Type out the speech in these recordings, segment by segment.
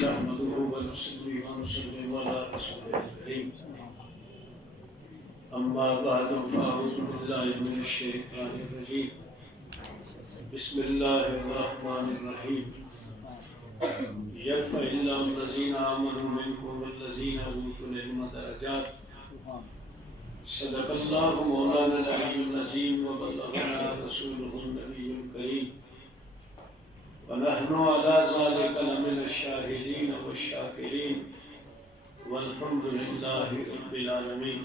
نحمده ونصلي ونسلم على رسوله الكريم أما بعد فأعوذ بالله من الشيطان الرجيم بسم الله الرحمن الرحيم يرفع الله الذين آمنوا منكم والذين أوتوا العلم درجات صدق الله مولانا العلي العظيم وبلغنا رسوله النبي الكريم ونحن على ذلك لمن الشاهدين والشاكرين والحمد لله رب العالمين.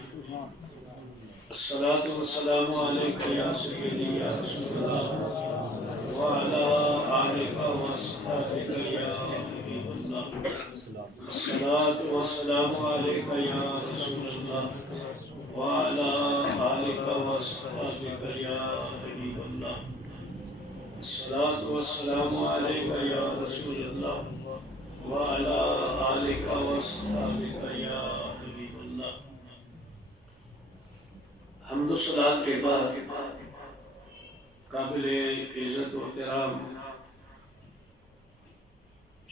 الصلاة والسلام عليك يا سيدي يا رسول الله وعلى آلك وأصحابك يا حبيب الله. الصلاة والسلام عليك يا رسول الله وعلى آلك وأصحابك يا حبيب الله. الصلاة والسلام عليك يا رسول الله وعلى آلك وأصحابك يا حبيب الله. حمد و صلاۃ کے بعد قابل عزت و احترام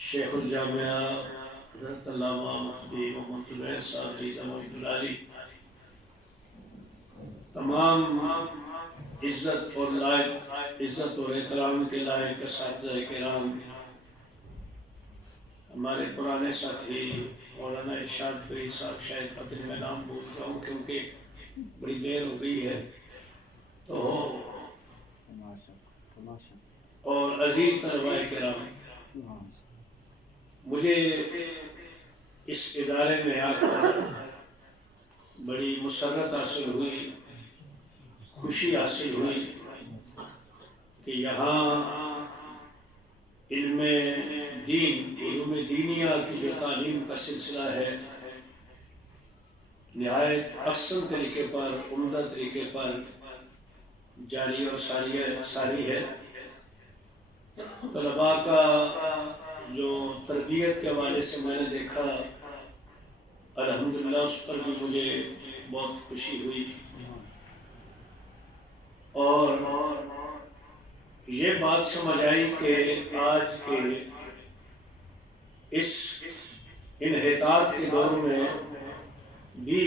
شیخ الجامعہ حضرت علامہ مفتی محمد العید صاحب جی محمد العلی، تمام عزت اور احترام کے لائق اساتذہ کرام، ہمارے پرانے ساتھی مولانا ارشاد فرید صاحب، شاید پتہ میں نام بھول جاؤں کیونکہ بڑی دیر ہو گئی ہے، تو اور عزیز طلباء کرام، مجھے اس ادارے میں آ کر بڑی مسرت حاصل ہوئی، خوشی حاصل ہوئی کہ یہاں علم دین، علوم دینیہ کی جو تعلیم کا سلسلہ ہے نہایت احسن طریقے پر، عمدہ طریقے پر جاری اور ساری ہے. طلباء کا جو تربیت کے حوالے سے میں نے دیکھا، الحمدللہ اس پر بھی مجھے بہت خوشی ہوئی، اور یہ بات سمجھ آئی کہ آج کے اس انحطاط کے دور میں بھی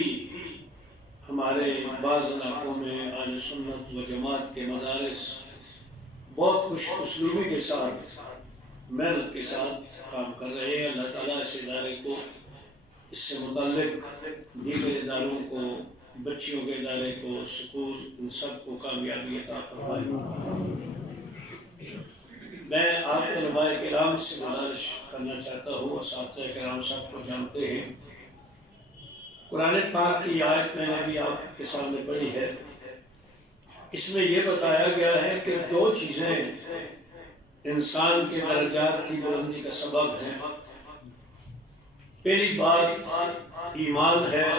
ہمارے بعض علاقوں میں اہل سنت و جماعت کے مدارس بہت خوش اسلوبی کے ساتھ، محنت کے ساتھ کام کر رہے ہیں. اللہ تعالیٰ اس ادارے کو، اس سے متعلق دیگر اداروں کو، بچیوں کے ادارے کو، سکول، ان سب کو کامیابی عطا فرمائے. میں آپ طلباء کرام سے گزارش کرنا چاہتا ہوں، اساتذہ کرام سب کو جانتے ہیں، قرآن پاک کی آیت میں نے بھی آپ کے سامنے پڑھی ہے. اس میں یہ بتایا گیا ہے کہ دو چیزیں انسان کے درجات کی بلندی کا سبب ہیں. پہلی بات ایمان ہے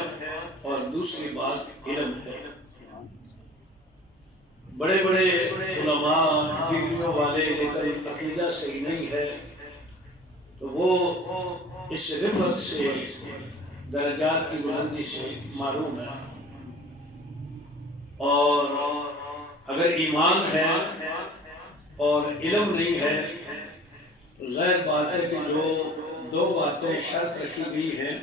اور دوسری بات علم ہے. بڑے بڑے علماء ڈگریوں والے لیکن عقیدہ صحیح نہیں ہے تو وہ اس رفعت سے، درجات کی بلندی سے معروم ہے. اور اگر ایمان ہے اور علم نہیں ہے تو ظاہر بات ہے کہ جو دو باتیں شرط رکھی گئی ہیں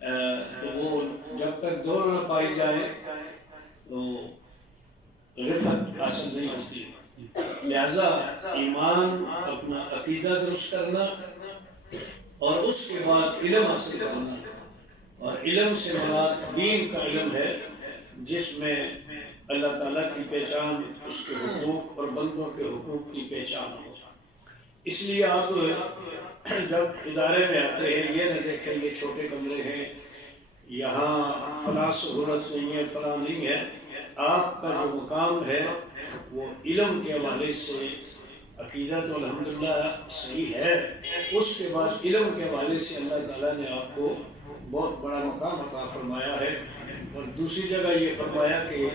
تو وہ جب تک دونوں نہ پائی جائیں تو رفعت حاصل نہیں ہوتی. لہذا ایمان، اپنا عقیدہ درست کرنا، اور اس کے بعد علم حاصل کرنا، اور علم سے مراد دین کا علم ہے جس میں اللہ تعالیٰ کی پہچان، اس کے حقوق اور بندوں کے حقوق کی پہچان ہو. اس لیے آپ جب ادارے میں آتے ہیں یہ نہ دیکھیں یہ چھوٹے کمرے ہیں، یہاں فلاں سہولت نہیں ہے، فلاں نہیں ہے. آپ کا جو مقام ہے وہ علم کے حوالے سے، عقیدہ تو الحمدللہ صحیح ہے، اس کے بعد علم کے حوالے سے اللہ تعالیٰ نے آپ کو بہت بڑا مقام عطا فرمایا ہے. اور دوسری جگہ یہ فرمایا کہ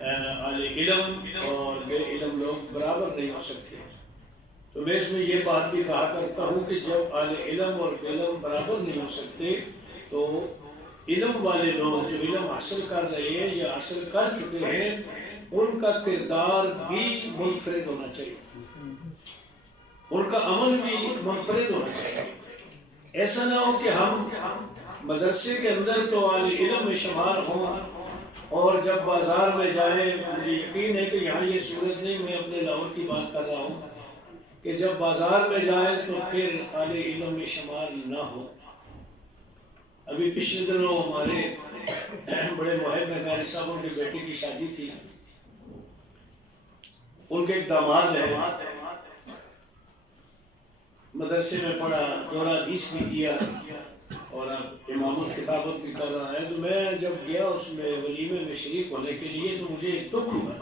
اہل علم اور بے علم لوگ برابر نہیں ہو سکتے. تو میں اس میں یہ بات بھی کہا کرتا ہوں کہ جب اہل علم اور بے علم برابر نہیں ہو سکتے تو علم والے لوگ جو علم حاصل کر رہے ہیں یا حاصل کر چکے ہیں، ان کا کردار بھی منفرد ہونا چاہیے، ان کا عمل بھی منفرد ہونا چاہیے. ایسا نہ ہو کہ ہم مدرسے کے اندر تو اہل علم میں شمار ہوں اور جب بازار میں جائیں، مجھے یقین ہے کہ یہاں یہ صورت نہیں، میں اپنے لاہور کی بات کر رہا ہوں، کہ جب بازار میں جائیں تو پھر اہل علم میں شمار نہ ہو۔ ابھی پچھلے دنوں ہمارے بڑے محب میں قاری صاحب ان کی بیٹی کی شادی تھی، ان کے ایک داماد ہے، مدرسے میں پڑھا، دورہ حدیث بھی کیا اور اب امامت کتابت بھی کر رہا ہے۔ تو میں جب گیا اس میں ولیمے میں شریک ہونے کے لیے تو مجھے دکھ ہوا،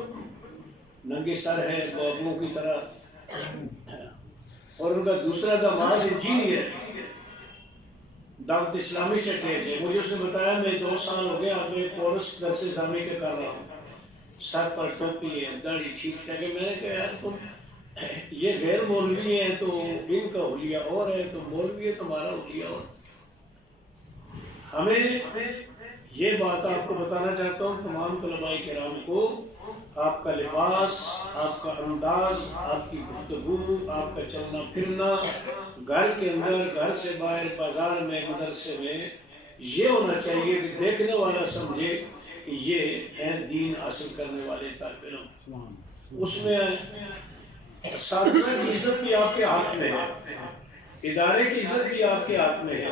ننگے سر ہے بابوں کی طرح، اور ان کا دوسرا داماد انجینئر ہے، دعوت اسلامی سے ٹیج ہے۔ مجھے اس نے بتایا میں 2 سال ہو گیا میں کورس درس ثانوی کے کر رہا ہوں، سر پر ٹوپی ہے، داڑھی ٹھیک ہے۔ کہ میں نے کہا یار تم یہ غیر مولوی ہیں تو ان کا حلیہ اور ہے، تو مولوی ہے تمہارا حلیہ اور۔ ہمیں یہ بات آپ کو بتانا چاہتا ہوں تمام طلباء کرام کو، آپ کا لباس، آپ کا انداز، آپ کی گفتگو، آپ کا چلنا پھرنا، گھر کے اندر، گھر سے باہر، بازار میں، مدرسے میں، یہ ہونا چاہیے کہ دیکھنے والا سمجھے کہ یہ ہیں دین حاصل کرنے والے طالب علم۔ اس میں اساتذہ کی عزت بھی آپ کے ہاتھ میں ہے، ادارے کی عزت بھی آپ کے ہاتھ میں ہے،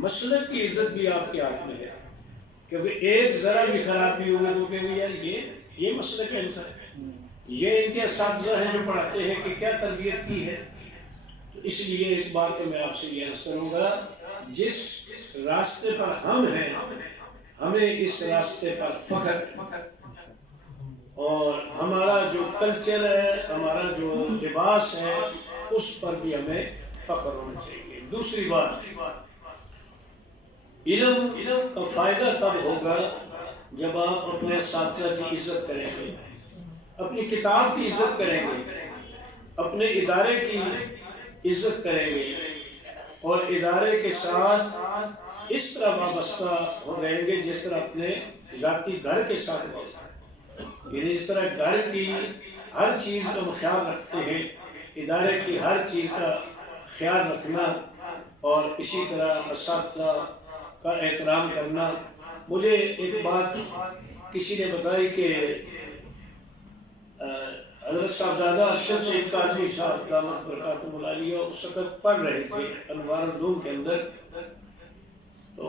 مسلک کی عزت بھی آپ کے ہاتھ میں ہے، کیونکہ ایک ذرا بھی خرابی ہوگی تو کہیں گے یار یہ مسلک ہے ان کا، یہ ان کے اساتذہ ہیں جو پڑھاتے ہیں کہ کیا تربیت کی ہے۔ تو اس لیے اس بات کو میں آپ سے یہ عرض کروں گا، جس راستے پر ہم ہیں ہمیں اس راستے پر فخر ہے، اور ہمارا جو کلچر ہے، ہمارا جو لباس ہے، اس پر بھی ہمیں فخر ہونا چاہیے۔ دوسری بات، علم کا فائدہ تب ہوگا جب آپ اپنے اساتذہ کی عزت کریں گے، اپنی کتاب کی عزت کریں گے، اپنے ادارے کی عزت کریں گے، اور ادارے کے ساتھ اس طرح وابستہ ہو رہیں گے جس طرح اپنے ذاتی گھر کے ساتھ وابستہ، یعنی اس طرح گھر کی ہر چیز کا خیال رکھتے ہیں، ادارے کی ہر چیز کا خیال رکھنا، اور اسی طرح اساتذہ کا احترام کرنا۔ مجھے ایک بات کسی نے بتائی کہ حضرت صاحبزادہ ارشد سید کاظمی صاحب دامت برکاتہ العالیہ اس وقت پڑھ رہے تھے انوار العلوم کے اندر، تو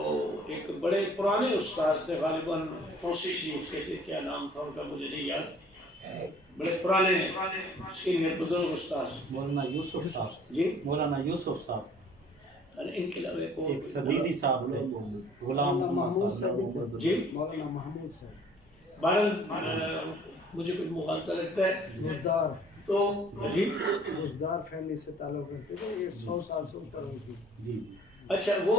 ایک بڑے پرانے استاذ تھے، غالباً فوسی شریف کے تھے، کیا نام تھا ان کا مجھے نہیں یاد، بڑے پرانے سینئر بزرگ استاذ، مولانا یوسف صاحب، جی مولانا یوسف صاحب، ان کے علاوہ ایک صدیقی صاحب تھے، غلام محمود صاحب، جی مولانا محمود صاحب، بہرحال مجھے کچھ مغالطہ لگتا ہے بزدار، تو جی بزدار فیملی سے تعلق رکھتے تھے، 100 سال سے اوپر ہوئی تھی۔ جی اچھا، وہ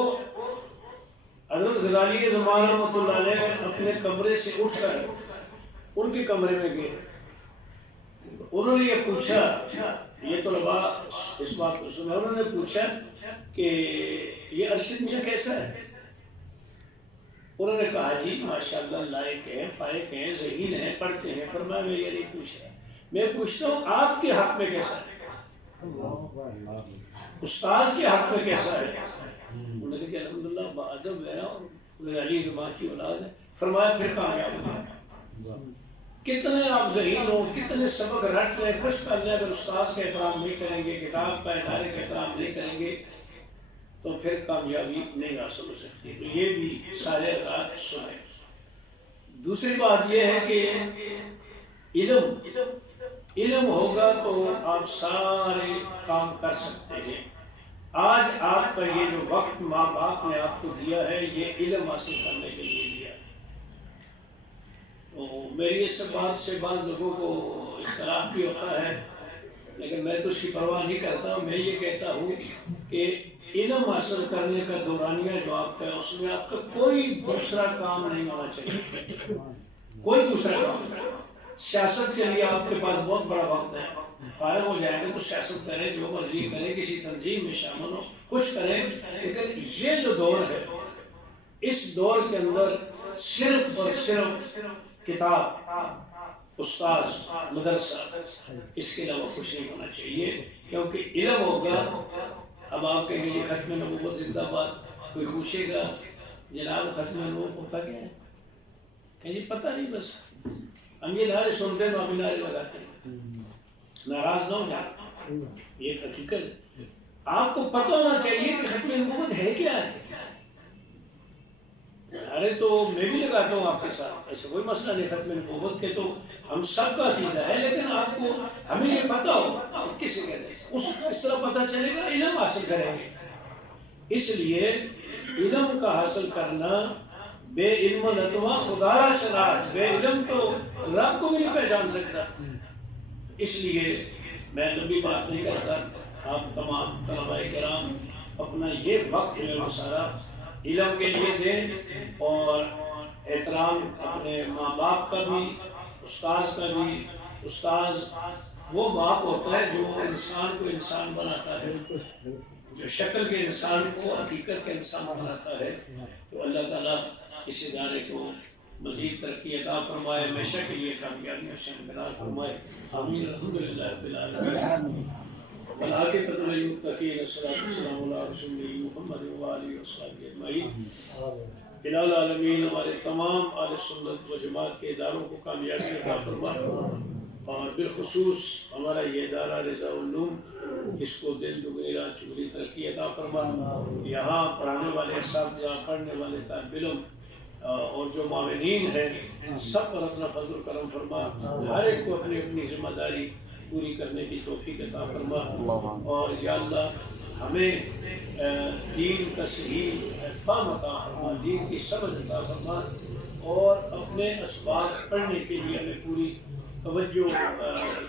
حضرت غزالی زمان رحمۃ اللہ علیہ اپنے کمرے سے اٹھ کر ان کے کمرے میں گئے، انہوں نے یہ پوچھا، یہ طلباء اس بات کو سنا، انہوں نے پوچھا کہ یہ ارشد میاں کیسا ہے؟ انہوں نے کہا جی ماشاءاللہ لائق ہے، فائق ہیں، ذہین ہیں، پڑھتے ہیں۔ فرمایا میں یہ نہیں پوچھا، میں پوچھتا ہوں آپ کے حق میں کیسا ہے، استاذ کے حق میں کیسا ہے؟ انہوں نے کہا کہ الحمدللہ باادب ہے اور علی زمان کی اولاد ہے۔ فرمایا پھر کامیاب ہو، کتنے آپ ذہین ہو، کتنے سبق رٹ لیں، کچھ کر لیں، اگر استاذ کا احترام نہیں کریں گے، کتاب کا ادارے کا احترام نہیں کریں گے تو پھر کامیابی نہیں حاصل ہو سکتی۔ تو یہ بھی سارے حضرات سنیں۔ دوسری بات یہ ہے کہ علم ہوگا تو آپ سارے کام کر سکتے ہیں۔ آج آپ کا یہ جو وقت ماں باپ نے آپ کو دیا ہے، یہ علم حاصل کرنے کے لیے دیا ہے۔ تو میری اس بات سے بعض لوگوں کو اختلاف بھی ہوتا ہے، لیکن میں تو اس کی پرواہ نہیں کرتا ہوں۔ میں یہ کہتا ہوں کہ علم حاصل کرنے کا دورانیہ جو آپ کا ہے، اس میں آپ کا کوئی دوسرا کام نہیں ہونا چاہیے، کوئی دوسرا کام نہیں۔ سیاست کے لیے آپ کے پاس بہت بڑا وقت ہے، فارغ ہو جائیں گے تو سیاست کریں، جو مرضی کریں، کسی تنظیم میں شامل ہو، کچھ کریں، لیکن یہ جو دور ہے، اس دور کے اندر صرف اور صرف کتاب، استاذ، مدرسہ، اس کے علاوہ کچھ نہیں ہونا چاہیے، کیونکہ علم ہوگا اب آپ کہیں گے ختم نبوت زندہ باد، کوئی پوچھے گا جناب ختم نبوت ہوتا کیا ہے، کہ جی پتہ نہیں، بس ہم یہ نعرے سنتے ہیں تو ہم نعرے لگاتے ہیں، ناراض نہ ہو جائے، یہ حقیقت ہے۔ آپ کو پتہ ہونا چاہیے کہ ختم نبوت ہے کیا ہے۔ ارے تو میں بھی لگاتا ہوں آپ کے ساتھ، ایسا کوئی مسئلہ نہیں، ختم نبوت کے تو ہم سب کا عقیدہ ہے، لیکن آپ کو ہمیں یہ پتہ ہو کس کہتے ہیں، اس کو اس طرح پتہ چلے گا، علم حاصل کریں گے۔ اس لیے علم کا حاصل کرنا، بے علم نتوا خدا را شناس، بے علم تو رب کو بھی نہیں پہچان سکتا۔ اس لیے میں لمبی بات نہیں کرتا، آپ تمام طلباء کرام اپنا یہ وقت جو ہے وہ سارا علم کے لیے دیں، اور احترام اپنے ماں باپ کا بھی، استاذ کا بھی۔ استاذ وہ باپ ہوتا ہے جو انسان کو انسان بناتا ہے، جو شکل کے انسان کو حقیقت کا انسان بناتا ہے۔ تو اللہ تعالیٰ اس ادارے کو مزید ترقی عطا فرمائے، ہمیشہ کے لیے کامیابیوں سے امکنار فرمائے، آمین الحمدللہ رب العالمین۔ والعاقبۃ للمتقین، والصلاۃ والسلام علی رسول اللہ محمد وآلہ وصحبہ اجمعین۔ الہ العالمین ہمارے تمام اہل سنت و جماعت کے اداروں کو کامیابی عطا فرمائے، اور بالخصوص ہمارا یہ ادارہ رضا العلوم، اس کو دن دگنی رات چگنی ترقی عطا فرمائے۔ یہاں پڑھانے والے اساتذہ، پڑھنے والے طالب علم اور جو معاونین ہیں، سب پر اپنا فضل و کرم فرما، ہر ایک کو اپنی اپنی ذمہ داری پوری کرنے کی توفیق عطا فرما، اور یا اللہ ہمیں دین کا صحیح فہم عطا فرما، دین کی سمجھ عطا فرما، اور اپنے اسباق پڑھنے کے لیے ہمیں پوری توجہ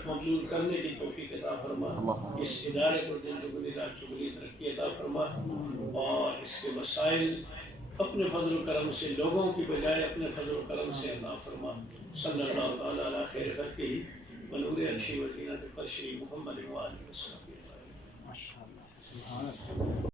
مبذول کرنے کی توفیق عطا فرما۔ اس ادارے کو دن دگنی رات چگنی ترقی عطا فرما، اور اس کے مسائل اپنے فضل و کرم سے، لوگوں کی بجائے اپنے فضل و کرم سے عطا فرما۔ صلی اللہ تعالیٰ علی خیر خلقہ ونور عرشہ وزینۃ فرشہ محمد وآلہ وصحبہ۔